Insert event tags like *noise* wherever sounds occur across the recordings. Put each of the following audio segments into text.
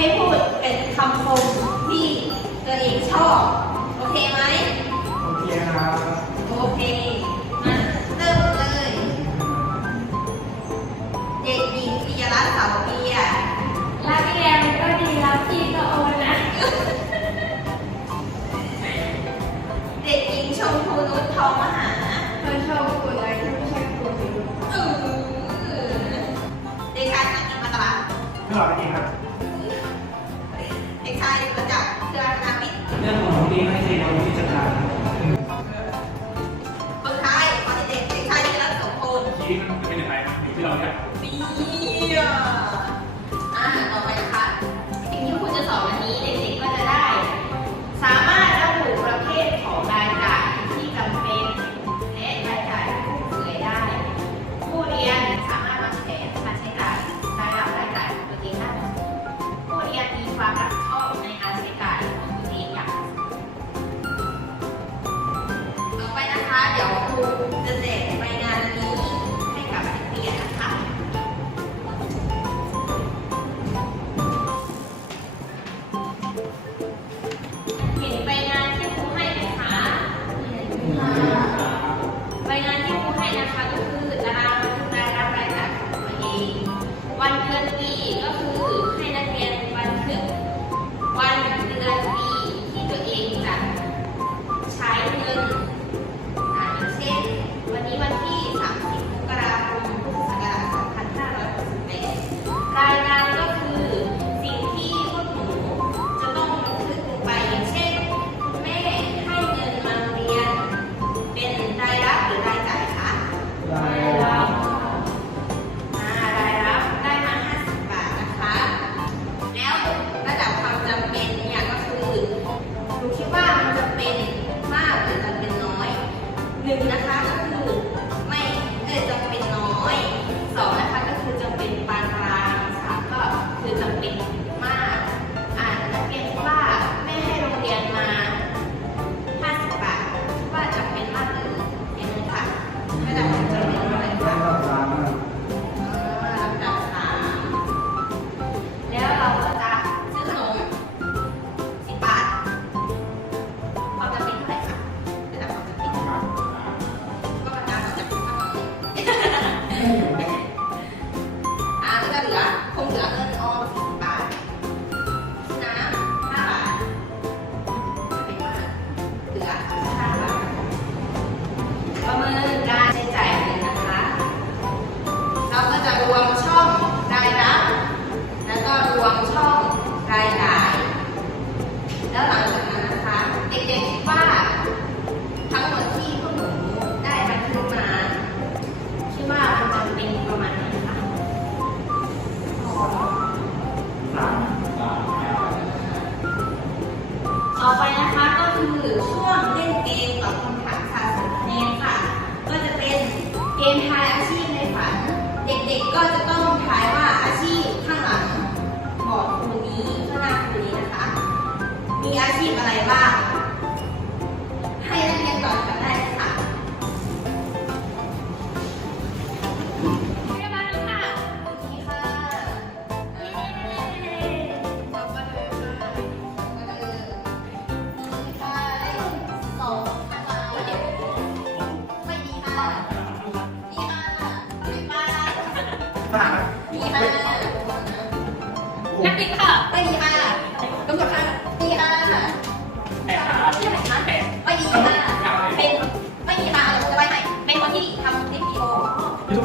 ให้พูดเป็นคำคมที่ตัวเองชอบ โอเคไหมโอเคครับ โอเค doakan amin.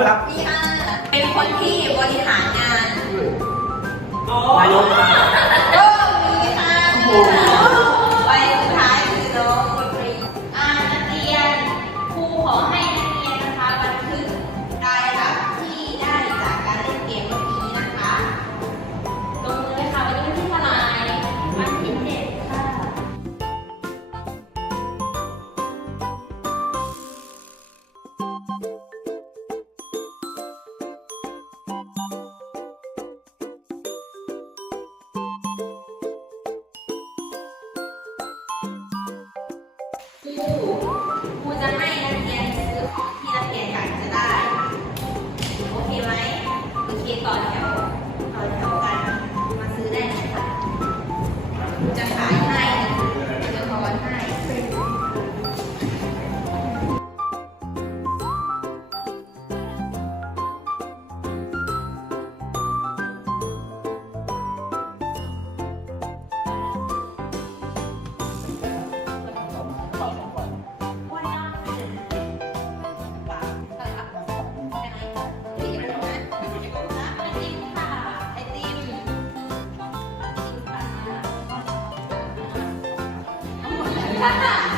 วยครับพี่อาเป็นคนที่บริหารงานนายก เอ้มีค่ะ กูจะให้ Yeah. *laughs*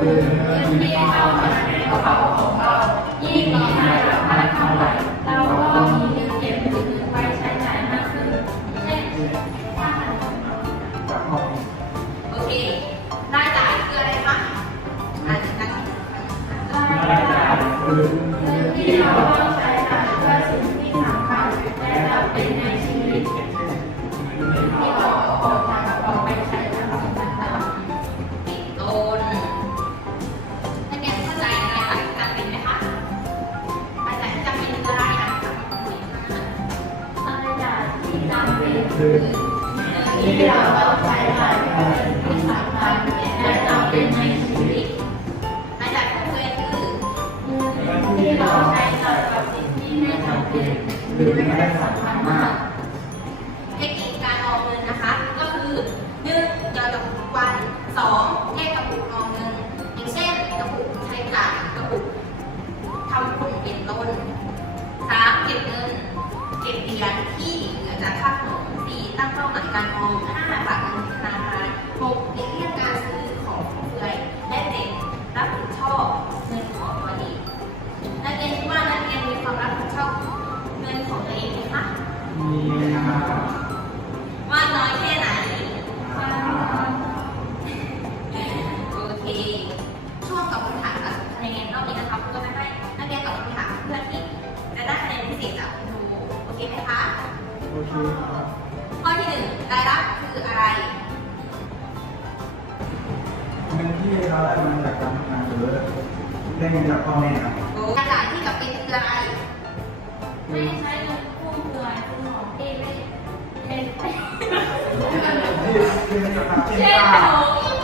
คือเงินที่เข้ใราขางห้เรามากเท่าไหร่เราก็มีเงินเก็มือไว้ใช้จ่ายมากขึ้นเช่นค่าขนมโอเครายจ่ายคืออะไรคะอ่านกันรายจ่ายคือเงินที่เราต้องใช้ ขึ้นที่เราต้องใช้จ่ายเงินที่สำคัญและจำเป็นในชีวิตอันดับขอกเพื่อนคือที่เราใช้จ่ายกับสิ่งที่ไม่จำเป็นหรือไม่สำคัญมาก ข้อที่หนึ่งรายรับคืออะไร เงินที่เราได้มาจากการทำงานหรือได้เงินจากพ่อแม่ครับการจ่ายที่กับเป็นอะไร ไม่ใช้เงินฟุ่มเฟือยซื้อของเองไม่เป็นเช่นที่ที่จะทำเช่นเช่นง